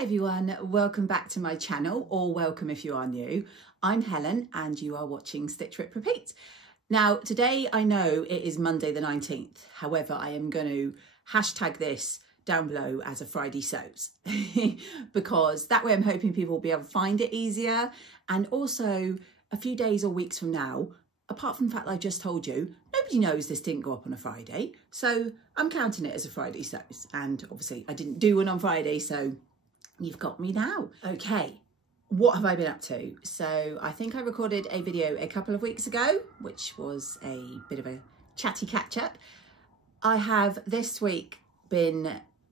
Hi everyone, welcome back to my channel, or welcome if you are new. I'm Helen and you are watching Stitch Rip Repeat. Now today I know it is Monday the 19th, however I am going to hashtag this down below as a Friday Sews because that way I'm hoping people will be able to find it easier, and also a few days or weeks from now, apart from the fact that I just told you, nobody knows this didn't go up on a Friday, so I'm counting it as a Friday Sews, and obviously I didn't do one on Friday, so you've got me now. Okay, what have I been up to? So I think I recorded a video a couple of weeks ago, which was a bit of a chatty catch up. I have this week been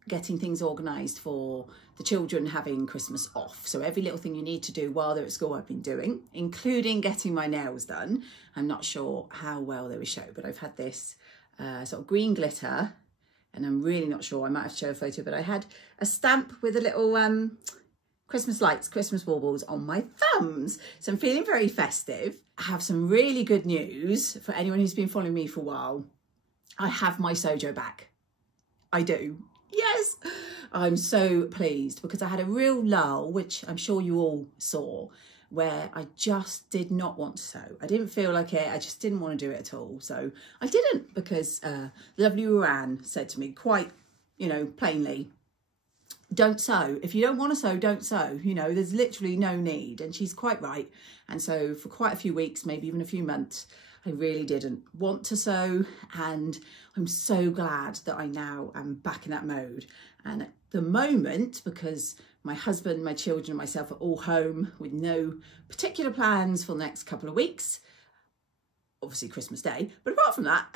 getting things organised for the children having Christmas off. So every little thing you need to do while they're at school I've been doing, including getting my nails done. I'm not sure how well they will show, but I've had this sort of green glitter, and I'm really not sure, I might have to show a photo, but I had a stamp with a little Christmas lights, Christmas baubles on my thumbs. So I'm feeling very festive. I have some really good news for anyone who's been following me for a while. I have my Sojo back. I do. Yes, I'm so pleased because I had a real lull, which I'm sure you all saw, where I just did not want to sew. I didn't feel like it. I just didn't want to do it at all. So I didn't, because lovely Ruan said to me quite, plainly, don't sew. If you don't want to sew, don't sew. There's literally no need. And she's quite right. And so for quite a few weeks, maybe even a few months, I really didn't want to sew, and I'm so glad that I now am back in that mode. And at the moment, because my husband, my children and myself are all home with no particular plans for the next couple of weeks, obviously Christmas Day, but apart from that,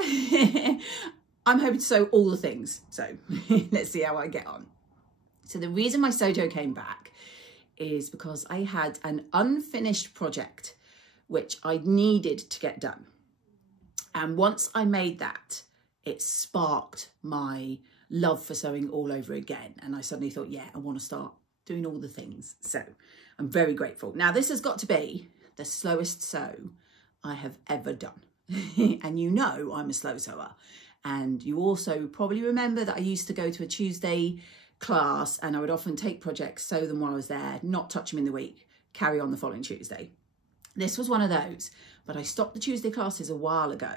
I'm hoping to sew all the things. So let's see how I get on. So the reason my Sojo came back is because I had an unfinished project which I needed to get done. And once I made that, it sparked my love for sewing all over again. And I suddenly thought, yeah, I want to start doing all the things. So I'm very grateful. Now, this has got to be the slowest sew I have ever done. And I'm a slow sewer. And you also probably remember that I used to go to a Tuesday class, and I would often take projects, sew them while I was there, not touch them in the week, carry on the following Tuesday. This was one of those, but I stopped the Tuesday classes a while ago,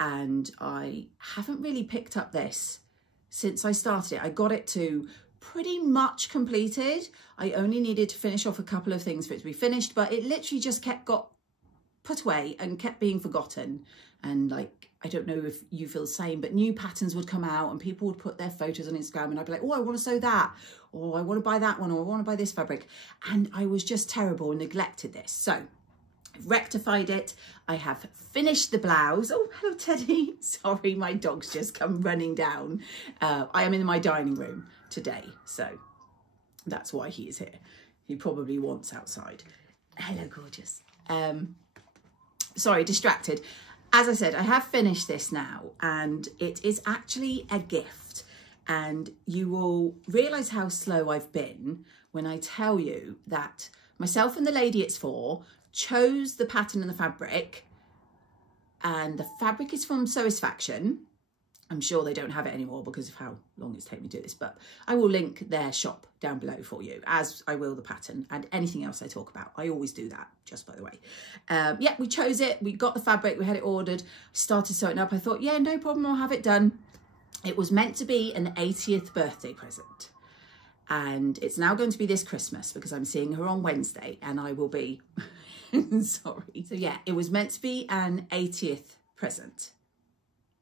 and I haven't really picked up this since I started it. I got it to pretty much completed. I only needed to finish off a couple of things for it to be finished, but it literally just got put away and kept being forgotten. And I don't know if you feel the same, but new patterns would come out and people would put their photos on Instagram, and I'd be like, oh, I want to sew that, or I want to buy that one, or I want to buy this fabric. And I was just terrible and neglected this. So I've rectified it. I have finished the blouse. Oh, hello, Teddy. Sorry, my dog's just come running down. I am in my dining room today, so that's why he is here. He probably wants outside. Hello, gorgeous. Sorry, distracted. As I said, I have finished this now, and it is actually a gift. And you will realise how slow I've been when I tell you that myself and the lady it's for chose the pattern and the fabric, and the fabric is from Sewsfaction. I'm sure they don't have it anymore because of how long it's taken me to do this, but I will link their shop down below for you, as I will the pattern and anything else I talk about. I always do that, just by the way. Yeah, we chose it, we got the fabric, we had it ordered, started sewing up. I thought, yeah, no problem, I'll have it done. It was meant to be an 80th birthday present, and it's now going to be this Christmas because I'm seeing her on Wednesday and I will be sorry. So yeah, it was meant to be an 80th present.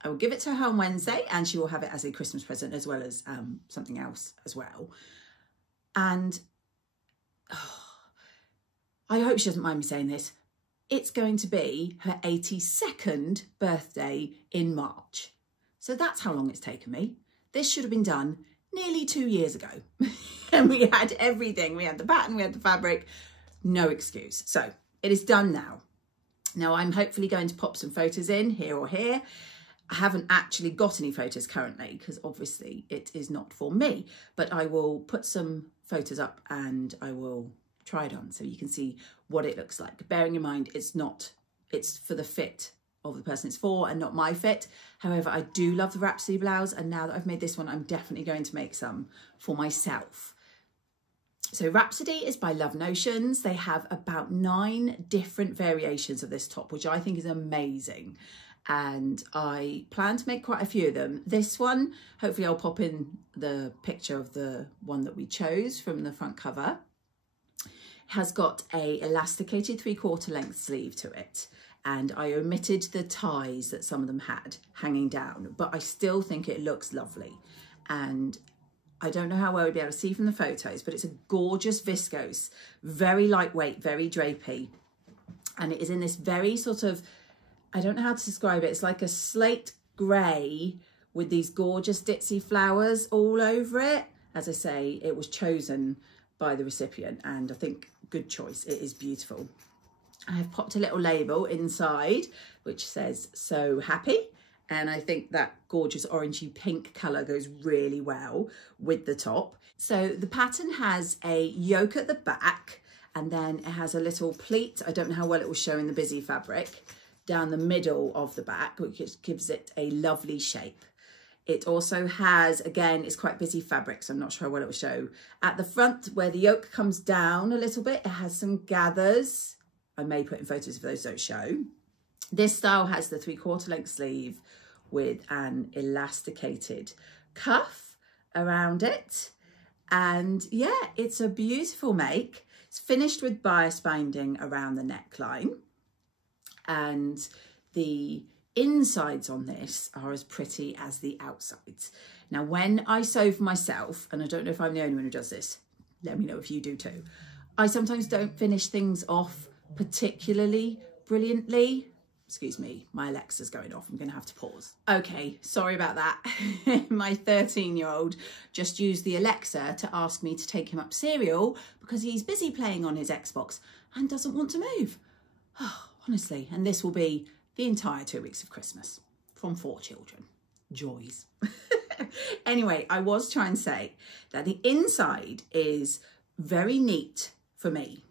I will give it to her on Wednesday, and she will have it as a Christmas present as well as something else as well. And I hope she doesn't mind me saying this. It's going to be her 82nd birthday in March. So that's how long it's taken me. This should have been done nearly 2 years ago. And we had everything. We had the pattern, we had the fabric, no excuse. So it is done now. Now I'm hopefully going to pop some photos in here or here. I haven't actually got any photos currently because obviously it is not for me, but I will put some photos up and I will try it on so you can see what it looks like. Bearing in mind, it's for the fit of the person it's for and not my fit. However, I do love the Rhapsody Blouse, and now that I've made this one, I'm definitely going to make some for myself. So Rhapsody is by Love Notions. They have about 9 different variations of this top, which I think is amazing. And I plan to make quite a few of them. This one, hopefully I'll pop in the picture of the one that we chose from the front cover, has got a elasticated 3/4 length sleeve to it. And I omitted the ties that some of them had hanging down, but I still think it looks lovely. And I don't know how well you'll be able to see from the photos, but it's a gorgeous viscose, very lightweight, very drapey. And it is in this very sort of, I don't know how to describe it. It's like a slate grey with these gorgeous ditzy flowers all over it. As I say, it was chosen by the recipient and I think good choice. It is beautiful. I have popped a little label inside which says "So Happy." And I think that gorgeous orangey pink colour goes really well with the top. So the pattern has a yoke at the back and then it has a little pleat. I don't know how well it will show in the busy fabric down the middle of the back, which gives it a lovely shape. It also has, again, it's quite busy fabric, so I'm not sure how well it will show. At the front where the yoke comes down a little bit, it has some gathers. I may put in photos if those don't show. This style has the 3/4 length sleeve with an elasticated cuff around it. And yeah, it's a beautiful make. It's finished with bias binding around the neckline. And the insides on this are as pretty as the outsides. Now, when I sew for myself, and I don't know if I'm the only one who does this, let me know if you do too, I sometimes don't finish things off particularly brilliantly. Excuse me, my Alexa's going off. I'm going to have to pause. Okay, sorry about that. My 13-year-old just used the Alexa to ask me to take him up cereal because he's busy playing on his Xbox and doesn't want to move. Oh, honestly, and this will be the entire 2 weeks of Christmas from 4 children. Joys. Anyway, I was trying to say that the inside is very neat for me.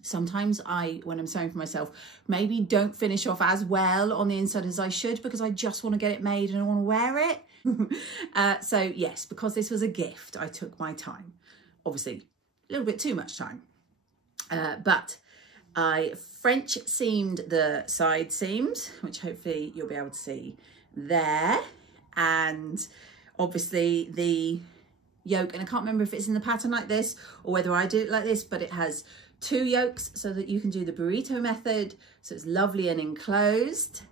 Sometimes when I'm sewing for myself, maybe don't finish off as well on the inside as I should because I just want to get it made and I want to wear it. So yes, because this was a gift, I took my time. Obviously, a little bit too much time. But I French seamed the side seams, which hopefully you'll be able to see there. And obviously the yoke, and I can't remember if it's in the pattern like this or whether I did it like this, but it has 2 yokes so that you can do the burrito method. So it's lovely and enclosed.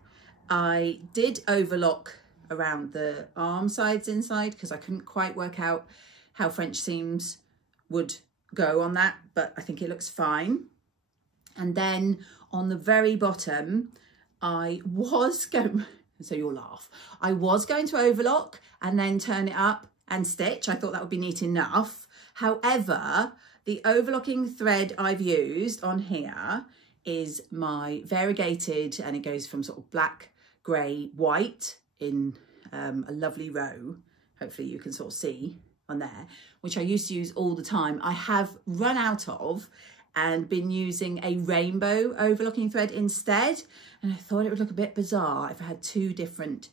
I did overlock around the arm sides inside because I couldn't quite work out how French seams would go on that, but I think it looks fine. And then on the very bottom, I was going, so you'll laugh, I was going to overlock and then turn it up and stitch. I thought that would be neat enough. However, the overlocking thread I've used on here is my variegated, and it goes from sort of black, grey, white in a lovely row. Hopefully you can sort of see on there, which I used to use all the time. I have run out of and been using a rainbow overlocking thread instead. And I thought it would look a bit bizarre if I had 2 different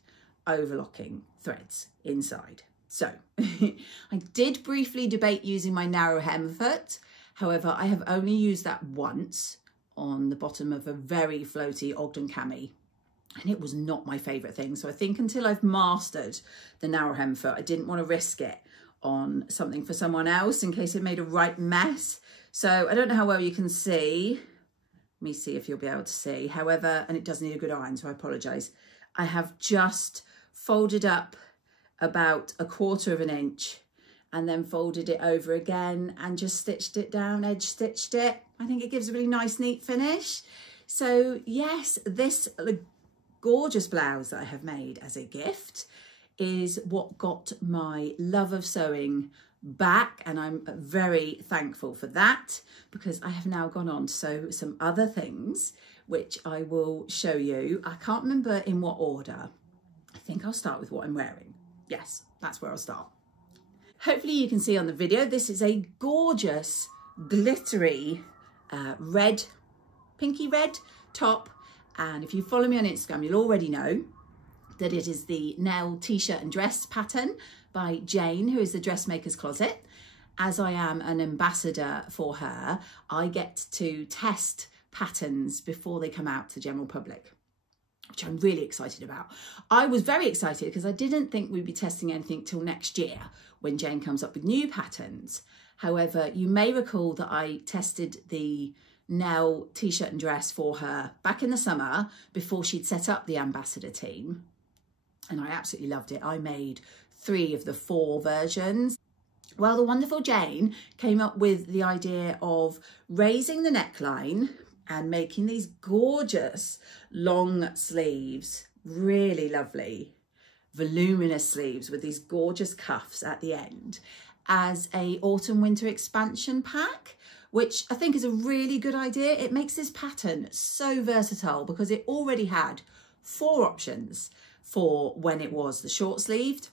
overlocking threads inside. So I did briefly debate using my narrow hem foot. However, I have only used that once on the bottom of a very floaty Ogden cami, and it was not my favourite thing. So I think until I've mastered the narrow hem foot, I didn't want to risk it on something for someone else in case it made a right mess. So I don't know how well you can see. Let me see if you'll be able to see. However, and it does need a good iron, so I apologise. I have just folded up about 1/4 of an inch and then folded it over again and just stitched it down, edge stitched it. I think it gives a really nice, neat finish. So yes, this gorgeous blouse that I have made as a gift is what got my love of sewing back, and I'm very thankful for that because I have now gone on to sew some other things which I will show you. I can't remember in what order. I think I'll start with what I'm wearing. Yes, that's where I'll start. Hopefully you can see on the video, this is a gorgeous glittery red, pinky red top. And if you follow me on Instagram, you'll already know that it is the Nell t-shirt and dress pattern by Jayne, who is the Dressmaker's Closet. as I am an ambassador for her, I get to test patterns before they come out to the general public, which I'm really excited about. I was very excited because I didn't think we'd be testing anything till next year when Jayne comes up with new patterns. However, you may recall that I tested the Nell t-shirt and dress for her back in the summer before she'd set up the ambassador team. And I absolutely loved it. I made 3 of the 4 versions. Well, the wonderful Jayne came up with the idea of raising the neckline and making these gorgeous long sleeves, really lovely, voluminous sleeves with these gorgeous cuffs at the end as a autumn winter expansion pack, which I think is a really good idea. It makes this pattern so versatile because it already had 4 options for when it was the short sleeved,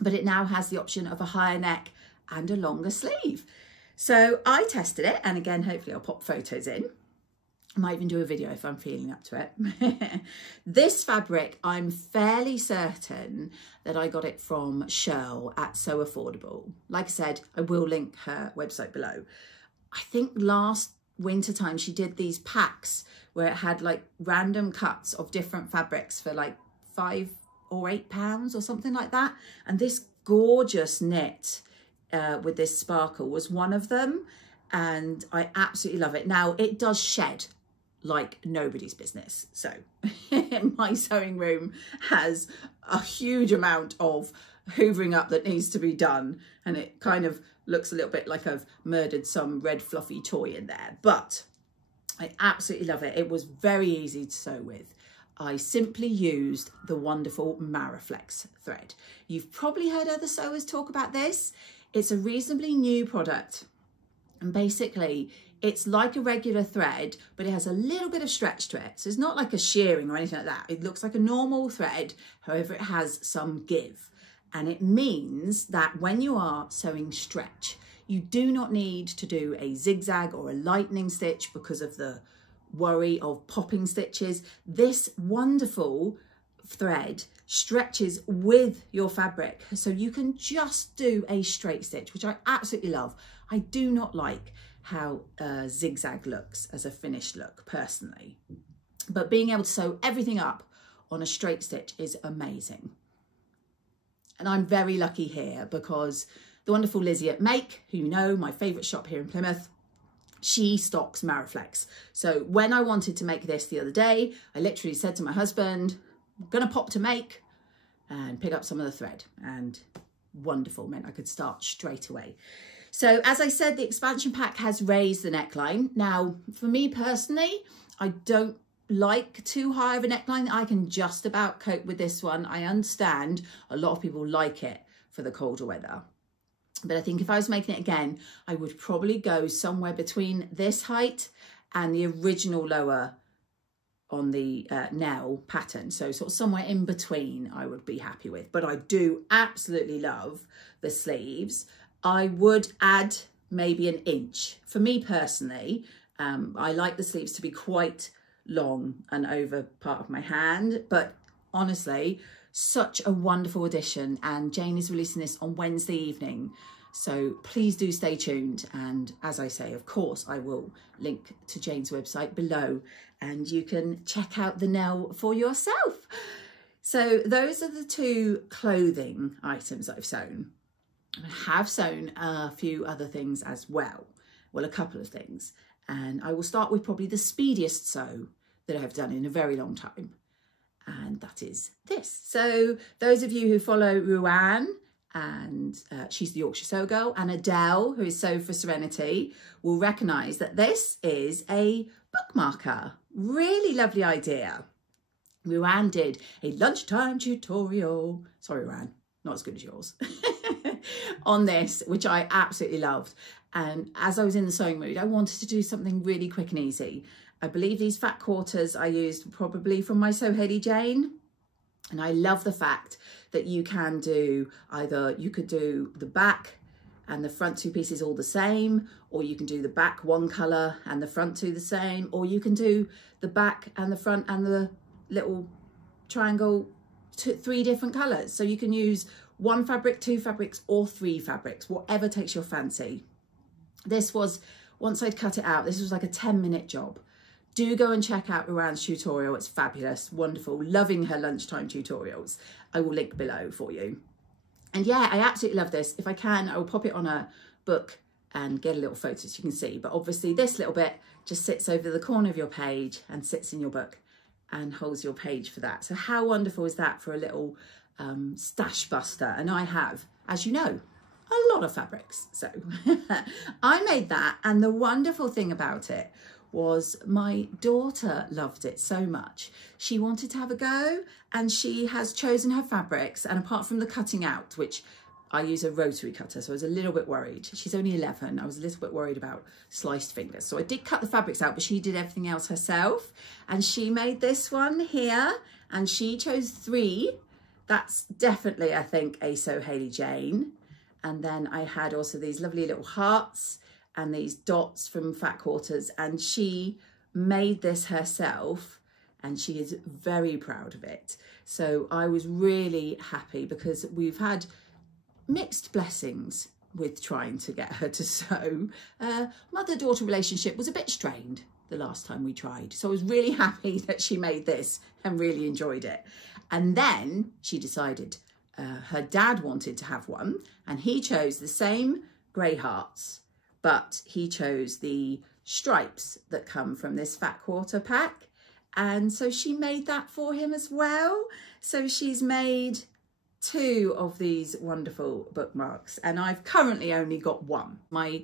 but it now has the option of a higher neck and a longer sleeve. So I tested it, and again, hopefully I'll pop photos in. I might even do a video if I'm feeling up to it. This fabric, I'm fairly certain that I got it from Sew at Sew Affordable. Like I said, I will link her website below. I think last winter time she did these packs where it had like random cuts of different fabrics for like £5 or £8 or something like that. And this gorgeous knit with this sparkle was one of them. And I absolutely love it. Now it does shed like nobody's business. So my sewing room has a huge amount of hoovering up that needs to be done. And it kind of looks a little bit like I've murdered some red fluffy toy in there. But I absolutely love it. It was very easy to sew with. I simply used the wonderful Maraflex thread. You've probably heard other sewers talk about this. It's a reasonably new product. And basically, it's like a regular thread, but it has a little bit of stretch to it. So it's not like a shearing or anything like that. It looks like a normal thread, however, it has some give. And it means that when you are sewing stretch, you do not need to do a zigzag or a lightning stitch because of the worry of popping stitches. This wonderful thread stretches with your fabric, so you can just do a straight stitch, which I absolutely love. I do not like how zigzag looks as a finished look personally, but being able to sew everything up on a straight stitch is amazing. And I'm very lucky here because the wonderful Lizzie at Make, who you know, my favourite shop here in Plymouth, she stocks Maraflex. So when I wanted to make this the other day, I literally said to my husband, I'm gonna pop to Make and pick up some of the thread, and wonderful, meant I could start straight away. So as I said, the expansion pack has raised the neckline. Now, for me personally, I don't like too high of a neckline. I can just about cope with this one. I understand a lot of people like it for the colder weather. But I think if I was making it again, I would probably go somewhere between this height and the original lower on the Nell pattern. So sort of somewhere in between I would be happy with. But I do absolutely love the sleeves. I would add maybe an inch. For me personally, I like the sleeves to be quite long and over part of my hand. But honestly, such a wonderful addition. And Jayne is releasing this on Wednesday evening. So please do stay tuned. And as I say, of course, I will link to Jayne's website below and you can check out the Nell for yourself. So those are the 2 clothing items that I've sewn. I have sewn a few other things as well. Well, a couple of things. And I will start with probably the speediest sew that I've done in a very long time. And that is this. So those of you who follow Ruan, and she's the Yorkshire Sew girl, and Adele, who is Sew for Serenity, will recognise that this is a bookmarker. Really lovely idea. Ruan did a lunchtime tutorial. Sorry, Ruan, not as good as yours. On this, which I absolutely loved. And as I was in the sewing mood, I wanted to do something really quick and easy. I believe these fat quarters I used probably from my Sew Hayley Jayne. And I love the fact that you can do either, you could do the back and the front 2 pieces all the same, or you can do the back one colour and the front 2 the same, or you can do the back and the front and the little triangle 3 different colours. So you can use 1 fabric, 2 fabrics, or 3 fabrics, whatever takes your fancy. This was, once I'd cut it out, this was like a 10-minute job. Do go and check out Ruan's tutorial. It's fabulous, wonderful, loving her lunchtime tutorials. I will link below for you. And yeah, I absolutely love this. If I can, I will pop it on a book and get a little photo so you can see. But obviously this little bit just sits over the corner of your page and sits in your book and holds your page for that. So how wonderful is that for a little stash buster? And I have, as you know, a lot of fabrics. So I made that, and the wonderful thing about it was my daughter loved it so much. She wanted to have a go, and she has chosen her fabrics, and apart from the cutting out, which I use a rotary cutter, so I was a little bit worried. She's only 11. I was a little bit worried about sliced fingers. So I did cut the fabrics out, but she did everything else herself. And she made this one here, and she chose 3. That's definitely, I think, a Sew Hayley Jayne. And then I had also these lovely little hearts and these dots from Fat Quarters, and she made this herself, and she is very proud of it. So I was really happy because we've had mixed blessings with trying to get her to sew. Mother-daughter relationship was a bit strained the last time we tried, so I was really happy that she made this and really enjoyed it. And then she decided her dad wanted to have one, and he chose the same grey hearts, but he chose the stripes that come from this Fat Quarter pack, and so she made that for him as well. So she's made 2 of these wonderful bookmarks, and I've currently only got 1. My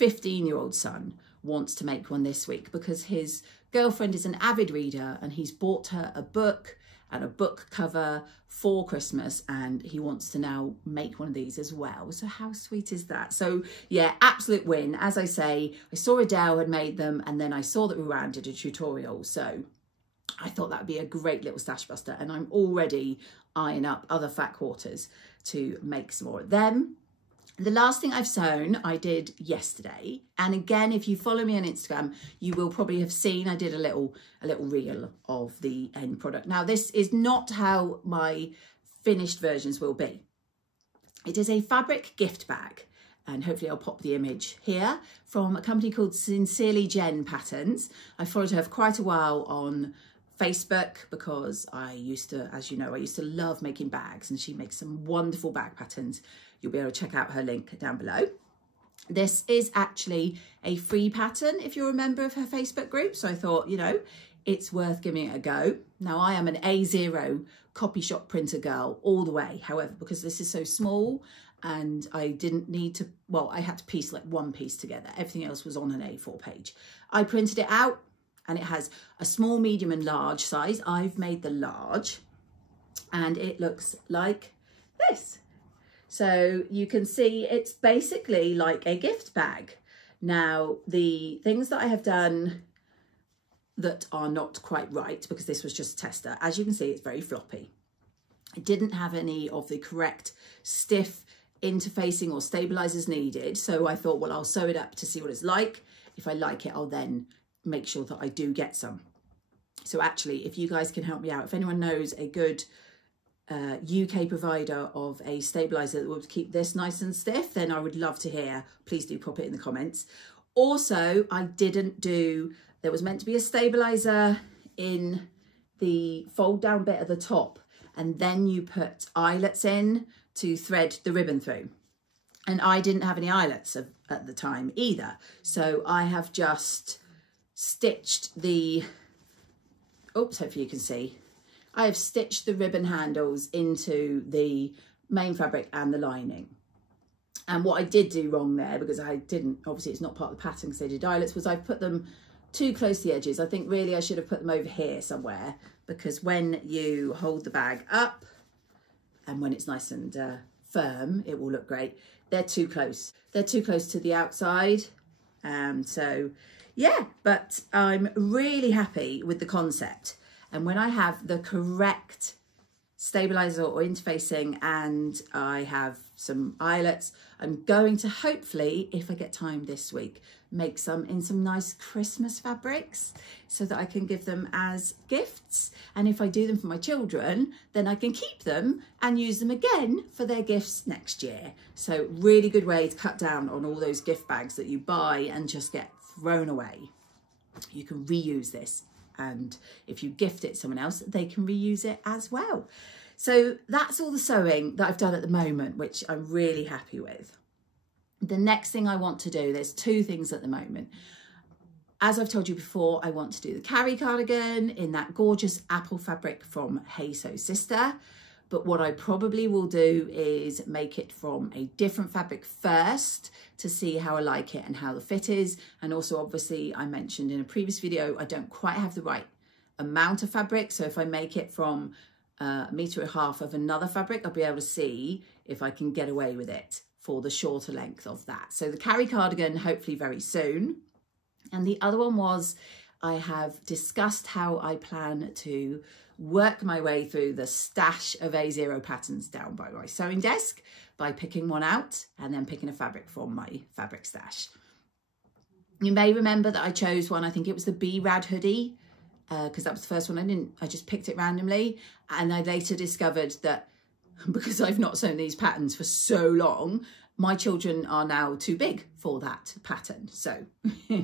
15-year-old son wants to make one this week because his girlfriend is an avid reader, and he's bought her a book and a book cover for Christmas, and he wants to now make one of these as well. So how sweet is that? So yeah, absolute win. As I say, I saw Adele had made them, and then I saw that Ruan did a tutorial, so I thought that'd be a great little stash buster, and I'm already eyeing up other Fat Quarters to make some more of them. The last thing I've sewn, I did yesterday. And again, if you follow me on Instagram, you will probably have seen I did a little reel of the end product. Now, this is not how my finished versions will be. It is a fabric gift bag, and hopefully I'll pop the image here, from a company called Sincerely Jayne Patterns. I followed her for quite a while on Facebook because I used to, as you know, I used to love making bags, and she makes some wonderful bag patterns. You'll be able to check out her link down below. This is actually a free pattern if you're a member of her Facebook group. So I thought, you know, it's worth giving it a go. Now, I am an A0 copy shop printer girl all the way. However, because this is so small and I didn't need to, well, I had to piece like one piece together. Everything else was on an A4 page. I printed it out, and it has a small, medium and large size. I've made the large, and it looks like this. So you can see it's basically like a gift bag. Now, the things that I have done that are not quite right, because this was just a tester, as you can see, it's very floppy. It didn't have any of the correct stiff interfacing or stabilizers needed. So I thought, well, I'll sew it up to see what it's like. If I like it, I'll then make sure that I do get some. So actually, if you guys can help me out, if anyone knows a good UK provider of a stabilizer that would keep this nice and stiff, then I would love to hear. Please do pop it in the comments. Also, I didn't do, there was meant to be a stabilizer in the fold down bit at the top, and then you put eyelets in to thread the ribbon through. And I didn't have any eyelets at the time either. So I have just stitched the, oops, hopefully you can see, I have stitched the ribbon handles into the main fabric and the lining. And what I did do wrong there, because I didn't, obviously it's not part of the pattern because they did eyelets, was I put them too close to the edges. I think really I should have put them over here somewhere, because when you hold the bag up and when it's nice and firm, it will look great. They're too close. They're too close to the outside. So yeah, but I'm really happy with the concept. And when I have the correct stabilizer or interfacing, and I have some eyelets. I'm going to hopefully, if I get time this week, make some in some nice Christmas fabrics so that I can give them as gifts. And if I do them for my children, then I can keep them and use them again for their gifts next year. So really good way to cut down on all those gift bags that you buy and just get thrown away. You can reuse this, and if you gift it to someone else, they can reuse it as well. So that's all the sewing that I've done at the moment, which I'm really happy with. The next thing I want to do, there's two things at the moment. As I've told you before, I want to do the Carrie cardigan in that gorgeous apple fabric from Hey Sew Sister. But what I probably will do is make it from a different fabric first to see how I like it and how the fit is. And also, obviously, I mentioned in a previous video, I don't quite have the right amount of fabric. So if I make it from 1.5 meters of another fabric, I'll be able to see if I can get away with it for the shorter length of that. So the Carrie cardigan, hopefully very soon. And the other one was, I have discussed how I plan to work my way through the stash of A0 patterns down by my sewing desk by picking one out and then picking a fabric from my fabric stash. You may remember that I chose one, I think it was the B-Rad hoodie, because that was the first one. I just picked it randomly. And I later discovered that because I've not sewn these patterns for so long, my children are now too big for that pattern. So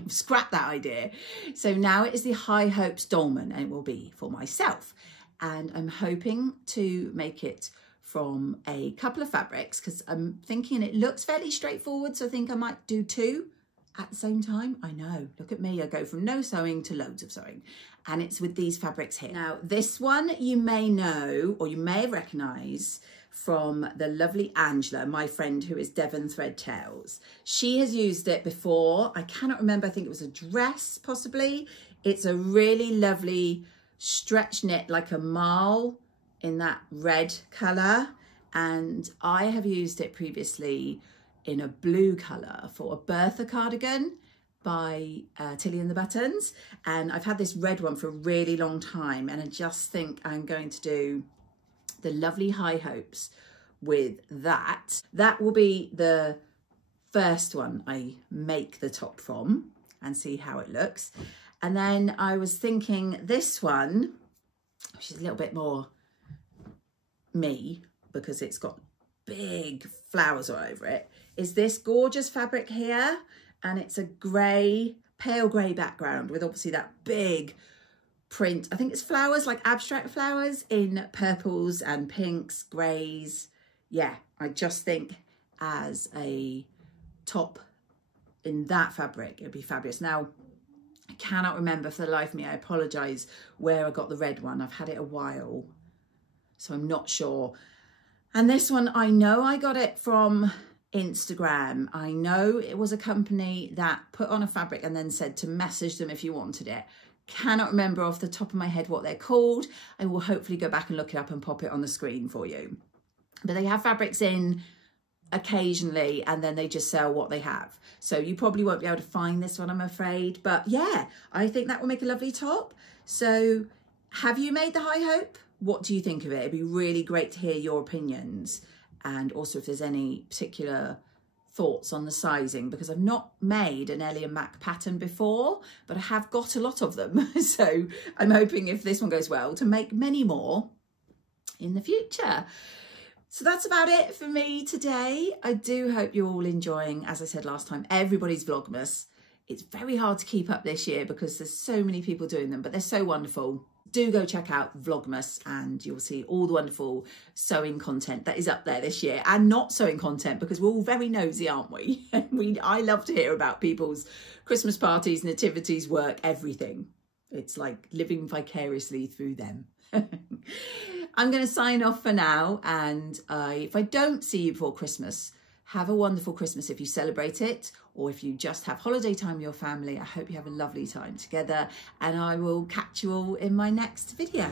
scrap that idea. So now it is the High Hopes Dolman, and it will be for myself. And I'm hoping to make it from a couple of fabrics because I'm thinking it looks fairly straightforward. So I think I might do two at the same time. I know, look at me. I go from no sewing to loads of sewing. And it's with these fabrics here. Now, this one you may know, or you may recognise from the lovely Angela, my friend who is Devon Thread Tales. She has used it before. I cannot remember, I think it was a dress possibly. It's a really lovely stretch knit like a marl in that red colour. And I have used it previously in a blue colour for a Bertha cardigan by Tilly and the Buttons. And I've had this red one for a really long time. And I just think I'm going to do the lovely High Hopes with that. That will be the first one I make the top from and see how it looks. And then I was thinking this one, which is a little bit more me because it's got big flowers all over it, is this gorgeous fabric here. And it's a grey, pale grey background with obviously that big print. I think it's flowers, like abstract flowers in purples and pinks, greys. Yeah, I just think as a top in that fabric, it'd be fabulous. Now, I cannot remember for the life of me, I apologise, where I got the red one. I've had it a while, so I'm not sure. And this one, I know I got it from Instagram. I know it was a company that put on a fabric and then said to message them if you wanted it. Cannot remember off the top of my head what they're called. I will hopefully go back and look it up and pop it on the screen for you. But they have fabrics in occasionally and then they just sell what they have. So you probably won't be able to find this one, I'm afraid. But yeah, I think that will make a lovely top. So have you made the High Hope? What do you think of it? It'd be really great to hear your opinions. And also if there's any particular thoughts on the sizing, because I've not made an Ellie and Mac pattern before, but I have got a lot of them. So I'm hoping if this one goes well to make many more in the future. So that's about it for me today. I do hope you're all enjoying, as I said last time, everybody's Vlogmas. It's very hard to keep up this year because there's so many people doing them, but they're so wonderful. Do go check out Vlogmas and you'll see all the wonderful sewing content that is up there this year, and not sewing content because we're all very nosy, aren't we? I love to hear about people's Christmas parties, nativities, work, everything. It's like living vicariously through them. I'm going to sign off for now, and if I don't see you before Christmas, have a wonderful Christmas if you celebrate it, or if you just have holiday time with your family. I hope you have a lovely time together, and I will catch you all in my next video.